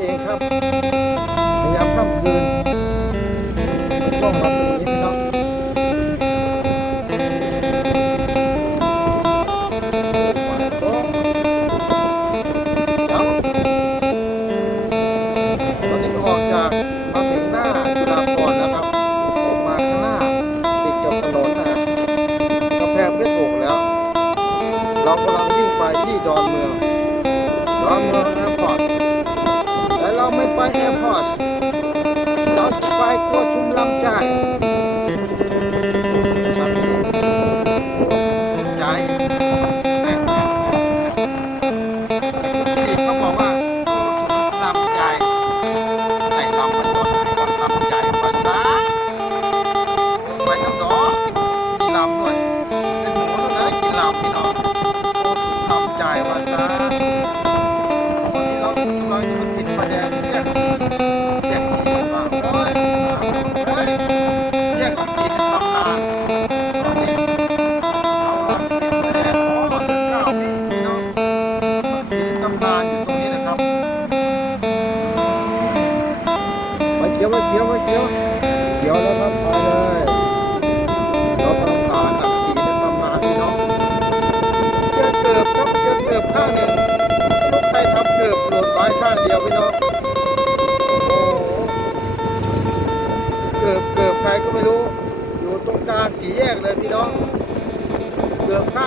เองครับพยายามค่ำคืนกล้องรับ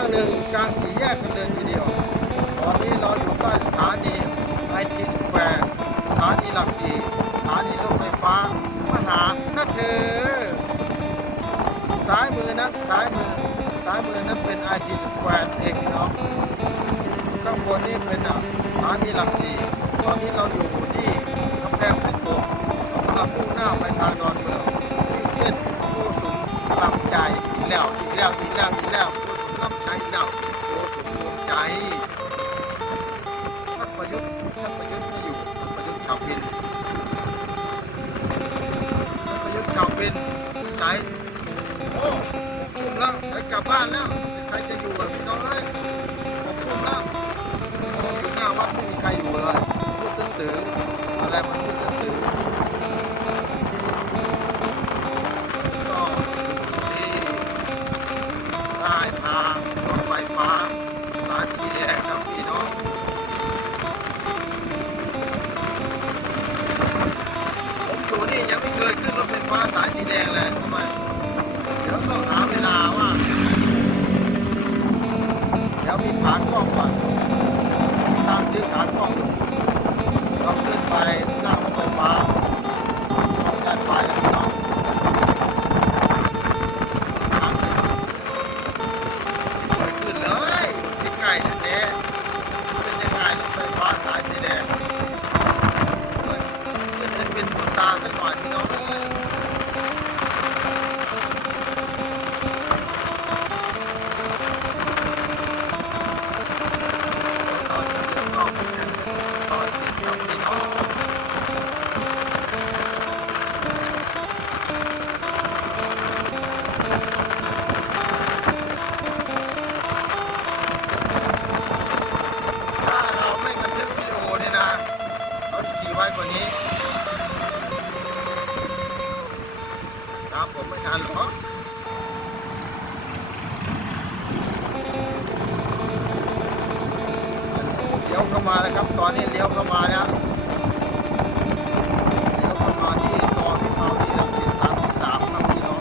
างหนึ่งกลางสี่แยกกันเลยทีเดียว ตอนนี้เราอยู่ใกล้สถานีไอทีสแควร์สถานีหลักสี่สถานีรถไฟฟ้า มหานาเธอซ้ายมือนั้นซ้ายมือซ้ายมือนั้นเป็น IT Square เองพี่น้องข้างบนนี่เป็นสถานีหลักสี่ตอนนี้เราอยู่ที่กำแพงเพชรโกกำลังมุ่งหน้าไปทางดอนเมืองวิ่งเส้นโกสุมลำใจอีกแล้วอีกแล้วอีกแล้วอีกแล้ว โกสุมลำใจอีกแล้วโกสุมรวมใจท่านประยุทธ์ท่านประยุทธ์ไม่อยู่ท่านประยุทธ์ขับวินท่านประยุทธ์ขับวินใจโอ้ผมคุ้มแล้วไปกลับบ้านแล้วใครจะอยู่กับพี่น้องเลยผมคุมแล้วอยู่หน้าวัดไม่มีใครอยู่เลยพูดตื้อๆอะไรมันพูดตื้อ ลี้ยวเข้ามาแล้วครับ ตอนนี้เลี้ยวเข้ามาแล้วเลี้ยวเข้ามาที่ซอยพิพาวดีรังสิตสามสิบสามครับพี่น้อง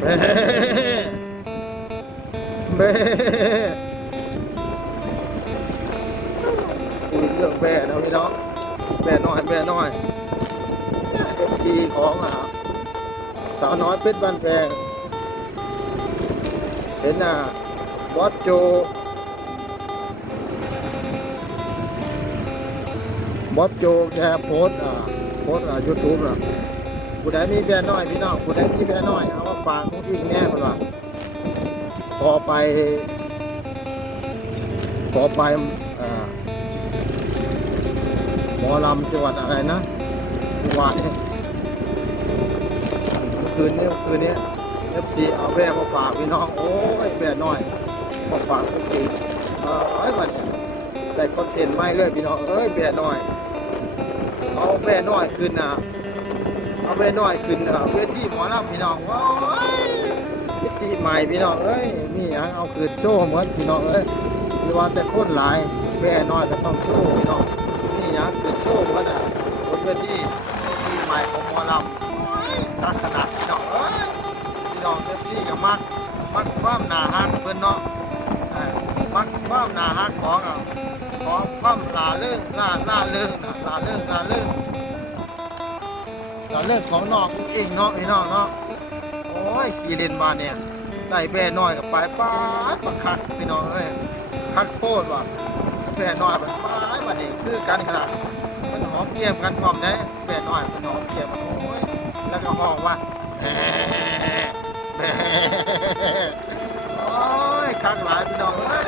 เบ้เบ้คุยเรื่องแม่นะพี่น้องแม่น้อยแม่น้อยเอฟซีของอะ สาวน้อยเพชรบ้านแพงเห็นหน้าบอสโจ บอสโจแกโพสอะโพสอะยูทูบอะผู้ใดมีแบรน้อยพี่น้องผู้ใดมีแบรน้อยเอามาฝากของที่แน่คนว่าต่อไปต่อไปอ่าหมอลำจังหวัดอะไรนะเมื่อวานนี้เมื่อ คืนนี้คืนนี้เอฟซีเอาแม่มาฝากพี่น้อง โอ้ยแม่น้อยมาฝากสักทีเออไอ้มันได้คอนเทนต์ไม่เลยพี่น้อง เอ้ยแม่น้อย เอาแม่น้อยขึ้นนะเอาแม่น้อยขึ้นนะเวทีหมอลำพี่น้องว้ายเวทีใหม่พี่น้องเอ้ยมีหยังเอาคืนโชว์เหมือนพี่น้องเอ้ยหรือว่าแต่คนหลายแม่น้อยก็ต้องโชว์พี่น้องมีหยังคืนโชว์เหมันอะบนเวทีทีใหม่ของหมอลำโอ้ย ก็มักมักความหนาฮักเพิ่นเนาะมักความหนาฮักของของความลาเรื่องลาลาเรื่องลาเรื่องลาเรื่องลาเรื่องของน้องเองเนาะพี่น้องเนาะโอ้ยขี่เล่นมาเนี่ยได้แบ่น้อยกับไปป้าดบักคักพี่น้องเอ้ยคักโคตรว่ะแบ่น้อยมันป้าดมานี่คือกันขนาดมันหอมเกียมกันหอมได้แบ่น้อยมันหอมเกียมโอ้ยแล้วก็หองว่า โอ้ยคักหลายพี่น้องเอ้ย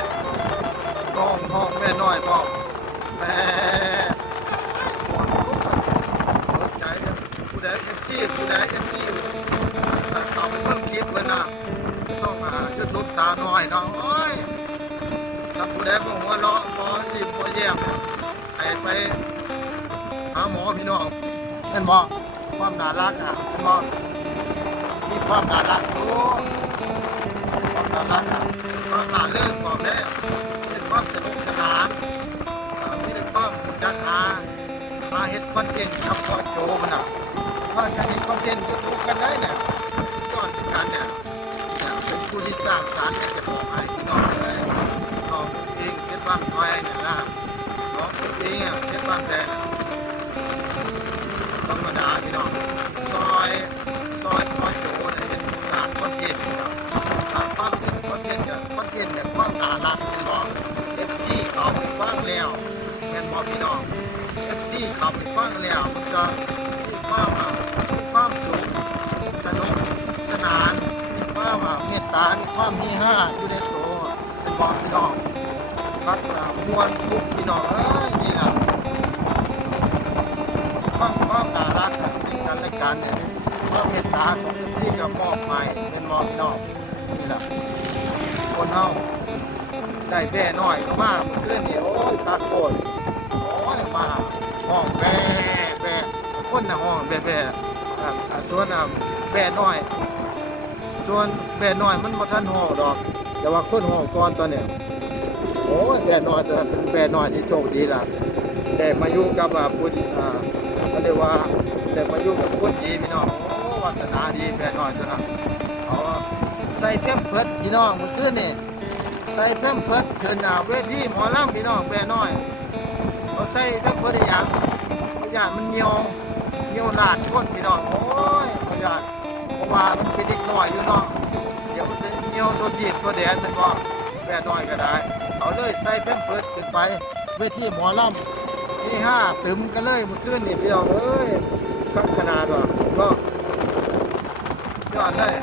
ห้องห้องแม่น้อยห้องแม่ใจนะผู้ใดเอฟซีผู้ใดเอฟซีเอาไปเพิ่มคลิปกันนะต้องมายูทูบสาวน้อยเนาะโอ้ยถ้าผู้ใดบอกว่าเล้อหมอยิ้มหมอแย้มไปไปหาหมอพี่น้องเป็นบอกความน่ารักอะเป็นบอก มีความน่ารักโอ้ความน่ารักอะความน่าเลิกบอกได้เป็นความสนุกสนานมีแต่ความมุจักอามาเฮ็ดคอนเทนต์กับพ่อโจมันอะว่าจะเฮ็ดคอนเทนต์ยูทูบกันได้เนี่ยย้อนถึงกันเนี่ยเนี่ยเป็นผู้ที่สร้างสรรค์จะบอกให้พี่น้องเลยน้องเองเพชรบ้านไฟเนี่ยนะน้องเองเพชรบ้านแดงธรรมดาพี่น้อง ไปฟังแล้วมันก็มีความอะมีความสุขสนุกสนานมีความอะเมตตามีความมีห้าอยู่ในตัวเป็นบอกพี่น้องพักอะมวนทุกพี่น้องเอ้ยนี่นะความความน่ารักของสิ่งกันและกันเนี่ยความเมตตาของที่จะมอบใหม่เป็นบอกพี่น้องนี่แหละคนเฮาได้แบ่น้อยก็มาเมื่อคืนนี่โอ้ยตาโกนโอ้ยมาห้องแบ่แบ่ คนนะห้องแบ่แบ่ส่วนแบ่น้อย ส่วนแบ่น้อยมันบ่ทันห้องดอก แต่ว่าคนห้องก่อนตอนเนี้ยโอ้ยแบ่น้อยตอนนั้นเป็นแบ่น้อยที่โชคดีล่ะได้มาอยู่กับอ่าผู้อ่าเขาเรียกว่าได้มาอยู่กับคนดีพี่น้องโอ้วาสนาดีแบ่น้อยตัวนั้นเอาใส่เพียมเพิดพี่น้องมื่อคืนนี่ใส่เพิ่มเพิดเถินหนาเวทีหมอลำพี่น้องแปรน้อยเขาใส่เพิ่มเพิดได้หยังพยานมันเหี่ยว เที่ยวลาดคนพี่น้องโอ้ยพยานเพราะว่าเป็นเด็กน้อยอยู่เนาะเดี๋ยวจะเที่ยวตัวดีดตัวแดนเป็นบ่แปรน้อยก็ได้ เอาเลยใส่เพิ่มเปิดขึ้นไปเวทีหมอลำที่ห้าตึมกันเลยมันขึ้นนี่พี่น้องเอ้ยสักขนาดว่ะก็ยอดเลย